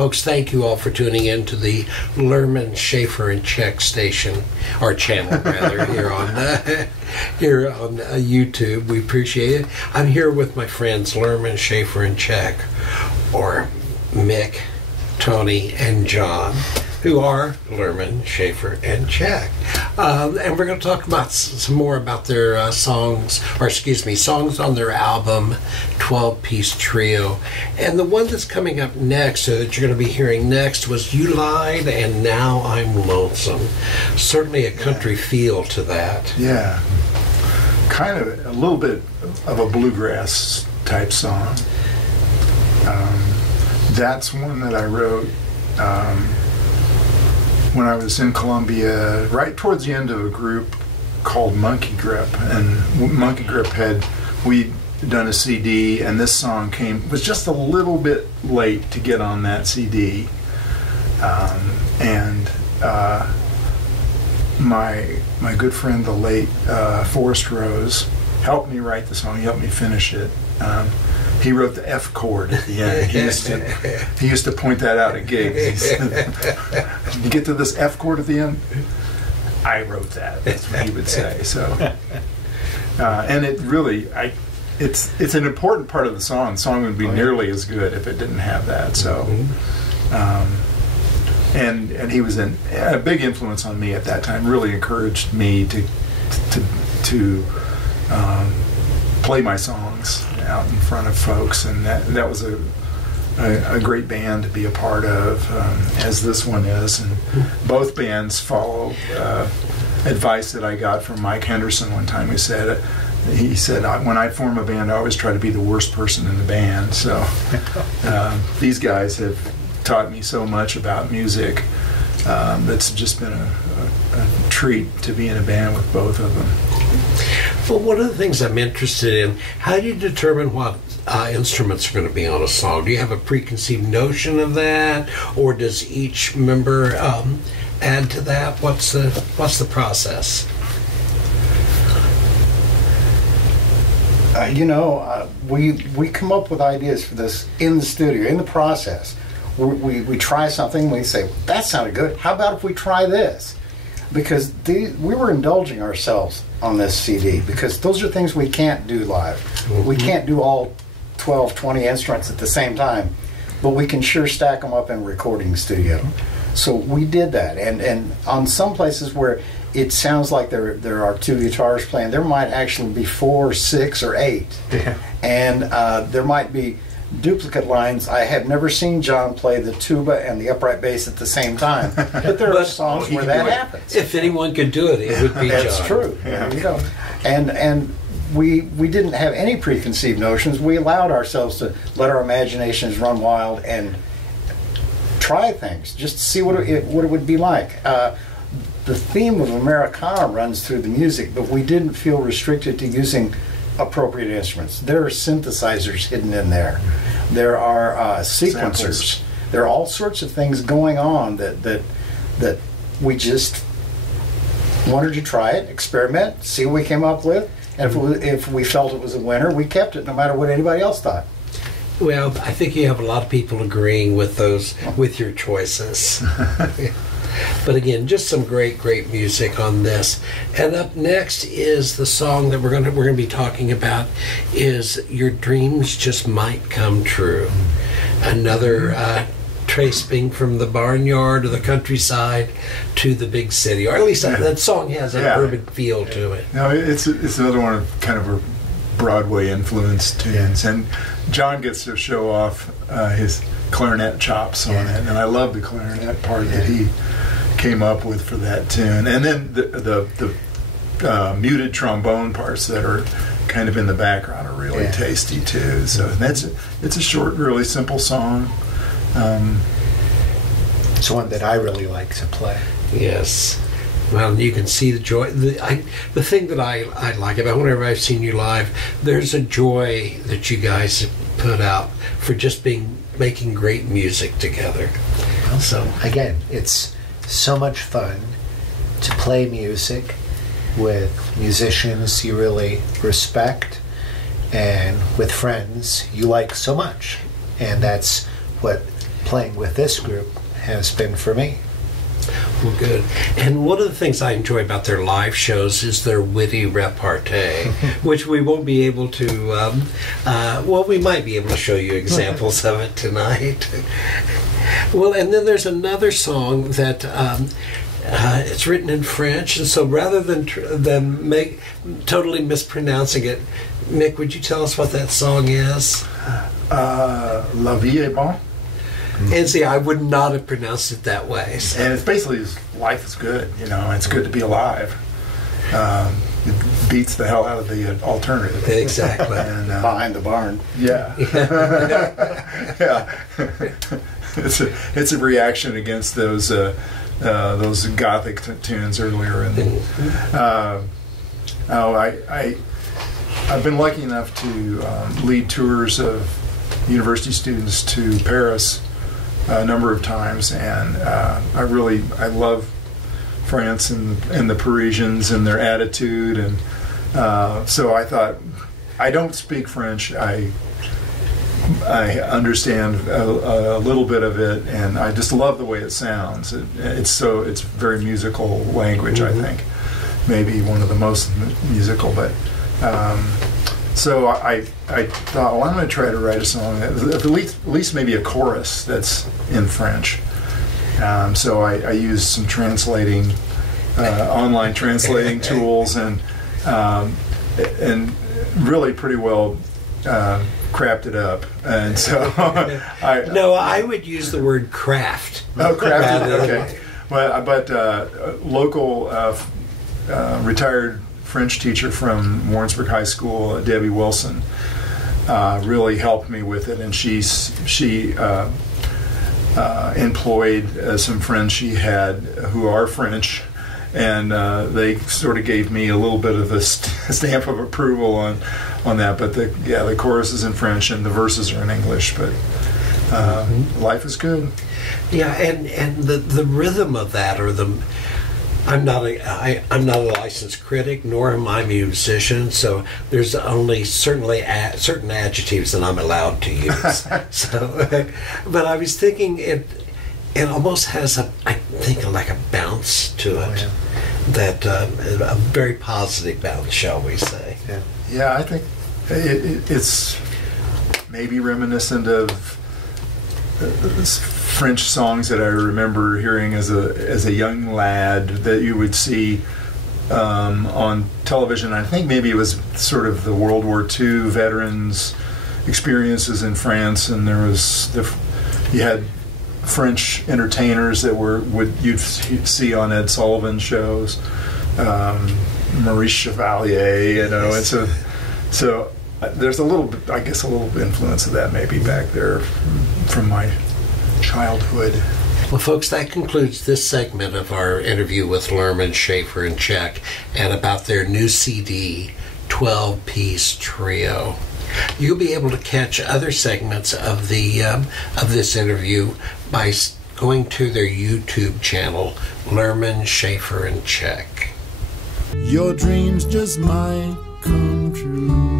folks, thank you all for tuning in to the Luehrman, Shaffer Check station, or channel rather, here on YouTube. We appreciate it. I'm here with my friends Luehrman, Shaffer Check, or Mick, Tony, and John, who are Luehrman, Shaffer, and Check. And we're going to talk about some more about their songs on their album, 12-Piece Trio. And the one that's coming up next, that you're going to be hearing next, was You Lied and Now I'm Lonesome. Certainly a country feel to that. Yeah. Kind of a little bit of a bluegrass type song. That's one that I wrote when I was in Columbia, right towards the end of a group called Monkey Grip. And Monkey Grip we'd done a CD, and this song was just a little bit late to get on that CD. My good friend, the late Forrest Rose, helped me write the song. He helped me finish it. He wrote the F chord at the end. He used to point that out at gigs. He said, you get to this F chord at the end? I wrote that. That's what he would say. So, and it really, it's an important part of the song. The song would be nearly as good if it didn't have that. So, and he was a big influence on me at that time. Really encouraged me to play my songs out in front of folks, and that was a great band to be a part of, as this one is. And both bands follow advice that I got from Mike Henderson one time. He said, when I form a band, I always try to be the worst person in the band. So these guys have taught me so much about music. That's just been a treat to be in a band with both of them. Well, one of the things I'm interested in, how do you determine what instruments are going to be on a song? Do you have a preconceived notion of that, or does each member add to that? What's the process? We come up with ideas for this in the studio, in the process. We try something, we say, that sounded good. How about if we try this? Because we were indulging ourselves on this CD, because those are things we can't do live. Mm-hmm. We can't do all 12, 20 instruments at the same time, but we can sure stack them up in a recording studio. So we did that, and on some places where it sounds like there are two guitars playing, there might actually be 4, 6, or 8. Yeah. And there might be duplicate lines. I have never seen John play the tuba and the upright bass at the same time, but there are songs where that happens. If anyone could do it, it would be John. That's true. Yeah. There you go. And we didn't have any preconceived notions. We allowed ourselves to let our imaginations run wild and try things, just to see what it would be like. The theme of Americana runs through the music, but we didn't feel restricted to using appropriate instruments. There are synthesizers hidden in there. There are sequencers. Samples. There are all sorts of things going on that we just wanted to try it, experiment, see what we came up with, and if we felt it was a winner, we kept it no matter what anybody else thought. Well, I think you have a lot of people agreeing with your choices. But again, just some great music on this. And up next is the song that we're going to be talking about, is Your Dreams Just Might Come True. Another tracing from the barnyard or the countryside to the big city, or at least that song has an urban feel to it. No, it's another one of kind of a Broadway influenced tunes, and John gets to show off his clarinet chops on it, and I love the clarinet part that he came up with for that tune, and then the muted trombone parts that are kind of in the background are really tasty too. So it's a short, really simple song. It's one that I really like to play. Yes. Well, you can see the joy. The thing that I like about whenever I've seen you live, there's a joy that you guys put out for just making great music together. Well, so again, it's so much fun to play music with musicians you really respect and with friends you like so much, and that's what playing with this group has been for me. Well, good. And one of the things I enjoy about their live shows is their witty repartee, which we won't be able to, well, we might be able to show you examples of it tonight. Well, and then there's another song that it's written in French, and so rather than totally mispronouncing it, Mick, would you tell us what that song is? La vie est bonne. And see, I would not have pronounced it that way. So. And it's basically life is good, you know. It's good to be alive. It beats the hell out of the alternative. Exactly. And, Behind the barn. Yeah. Yeah. It's a reaction against those gothic tunes earlier in the. I've been lucky enough to lead tours of university students to Paris a number of times, and I love France and the Parisians and their attitude, and so I thought, I don't speak French. I understand a little bit of it, and I just love the way it sounds. It's very musical language. Mm-hmm. I think maybe one of the most musical, but. So I thought, well, I'm going to try to write a song, at least maybe a chorus that's in French. So I used some translating, online translating tools, and really pretty well crapped it up. And so I would use the word craft. Oh, crafted. Okay. Well, but local retired French teacher from Warrensburg High School, Debbie Wilson, really helped me with it, and she employed some friends she had who are French, and they sort of gave me a little bit of a stamp of approval on that. But the chorus is in French and the verses are in English. But life is good. Yeah, and the rhythm of that, or I'm not a licensed critic, nor am I a musician, so there's only certainly certain adjectives that I'm allowed to use. So, but I was thinking it almost has like a bounce to it, that a very positive bounce, shall we say? Yeah, I think it's maybe reminiscent of French songs that I remember hearing as a young lad that you would see on television. I think maybe it was sort of the World War II veterans' experiences in France, and there was you had French entertainers that you'd see on Ed Sullivan shows, Maurice Chevalier, you know, and so there's a little bit, I guess, a little influence of that maybe back there from my childhood. Well, folks, that concludes this segment of our interview with Luehrman, Shaffer, and Check, and about their new CD, 12-Piece Trio. You'll be able to catch other segments of this interview by going to their YouTube channel, Luehrman, Shaffer, and Check. Your dreams just might come true.